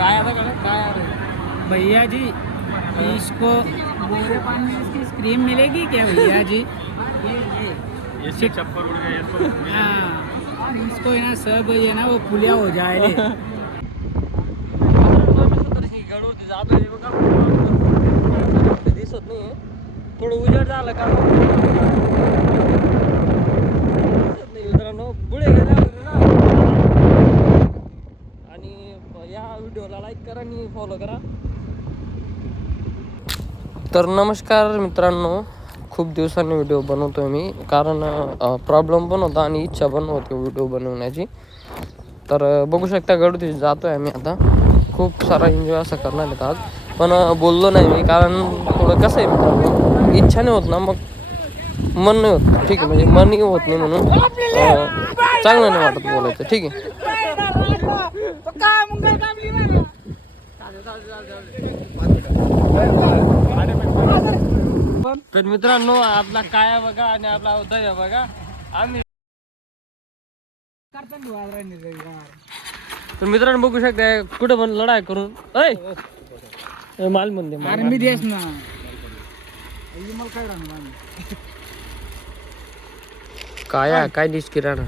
काय आता काय भैया जी इसको बोरे पानी में इसकी स्क्रीम मिलेगी क्या भैया जी? ये चप्पल उड़ गया तो हाँ इसको है ना सब ये ना वो पुलिया हो जाएगा. गडवरती जातोय बघा दिसत नाही थोडं उजेड झालं का दिसत नाही मित्रांनो पुढे गेला ना. आणि या व्हिडिओला लाईक करा आणि फॉलो करा. तर नमस्कार मित्रांनो, खूप दिवसांनी व्हिडिओ बनवतोय मी कारण प्रॉब्लेम पण होता आणि इच्छा पण होती व्हिडिओ बनवण्याची. तर बघू शकता गडवरती जातोय आम्ही आता. खूप सारा एन्जॉय असं करणार आहेत आज, पण बोललो नाही मी कारण थोडं कसं आहे मित्रांनो, इच्छा नाही होत ना मग मन नाही होत. ठीक आहे, म्हणजे मनही होत नाही म्हणून चांगलं नाही वाटत बोलायचं. ठीक आहे. तर मित्रांनो आपला काय बघा आणि आपला उदय बघा आम्ही. तर मित्रांनो बघू शकता कुठं पण लढाई करून माल म्हणते आर्मी देश ना काय डिश किराणा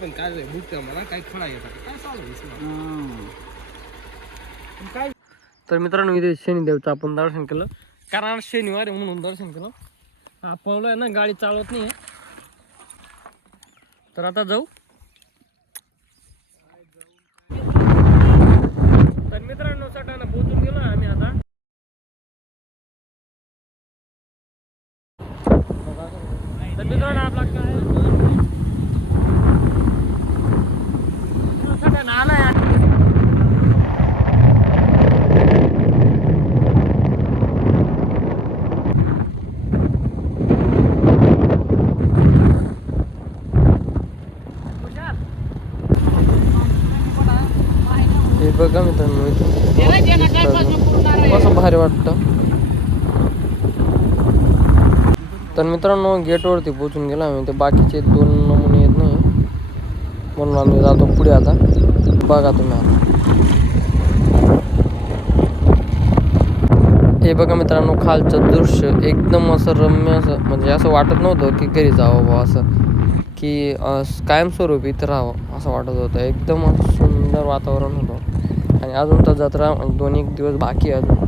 पण काय बुक मला काय खडा काय. तर मित्रांनो इथे शनिदेवचं आपण दर्शन केलं कारण आज शनिवार आहे म्हणून दर्शन केलं. आपलं आहे ना गाडी चालवत नाही तर आता जाऊ. तर मित्रांनो सटाणा पोहोचून गेलो आम्ही आता. तर मित्रांनो आपला काय सटाणा आलाय. हे बघा मित्रांनो कसं भारी वाटतं. तर मित्रांनो गेटवरती पोहोचून गेलो आम्ही. ते बाकीचे 2 नमुने येत नाही म्हणून आम्ही जातो पुढे आता. बघा तुम्ही आता हे बघा मित्रांनो खालचं दृश्य एकदम असं रम्य असं, म्हणजे असं वाटत नव्हतं की घरी जावं बा असं, की कायमस्वरूपी इथं राहावं असं वाटत होतं. एकदम सुंदर वातावरण होतं आणि अजून तर जत्रा 2-1 दिवस बाकी आहे अजून.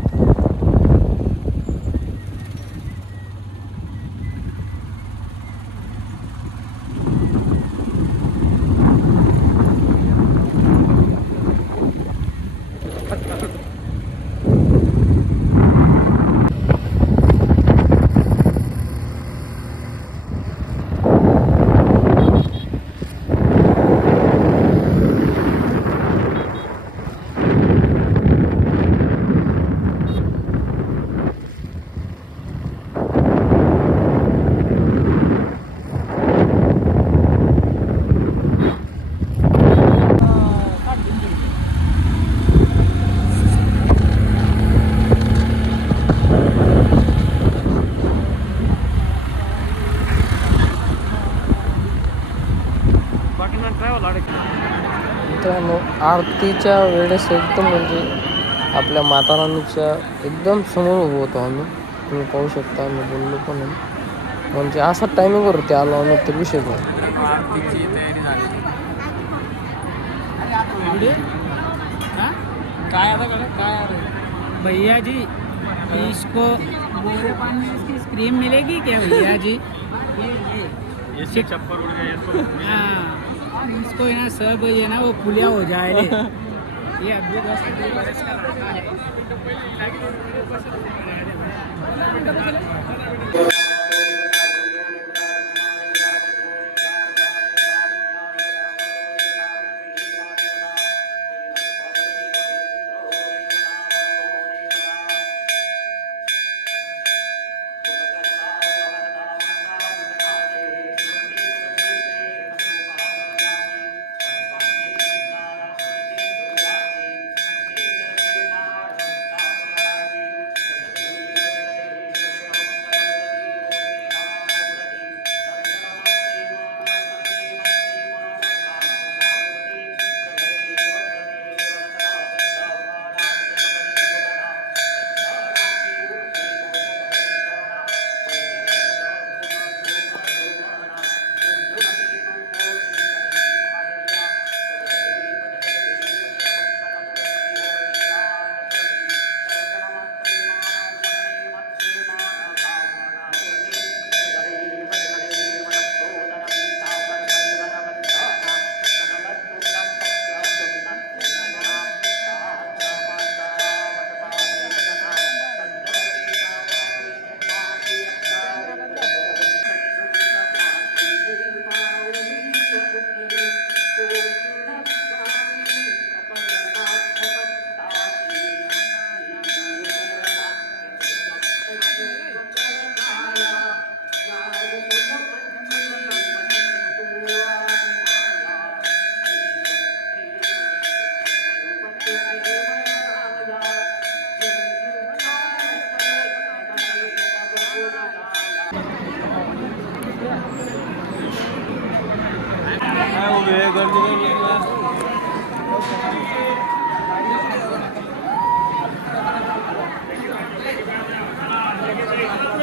मित्रांनो आरतीच्या वेळेस एकदम म्हणजे आपल्या माता राणीच्या एकदम समोर उभं होतो आम्ही. तुम्ही पाहू शकता आम्ही बोललो पण म्हणजे असा टायमिंगवरती आलो आम्ही तर विषय नाही. आरतीची तयारी झाली काय आता काय भैया जी इसको बोरे पानी में इसकी स्क्रीम मिलेगी क्या भैया जी? ये चप्पल उड़ गया तो हाँ इसको है ना सब ये ना वो पुलिया हो जाएगा. ये अभी बस का रास्ता है.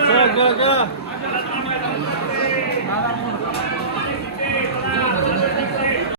चल, चल, चल.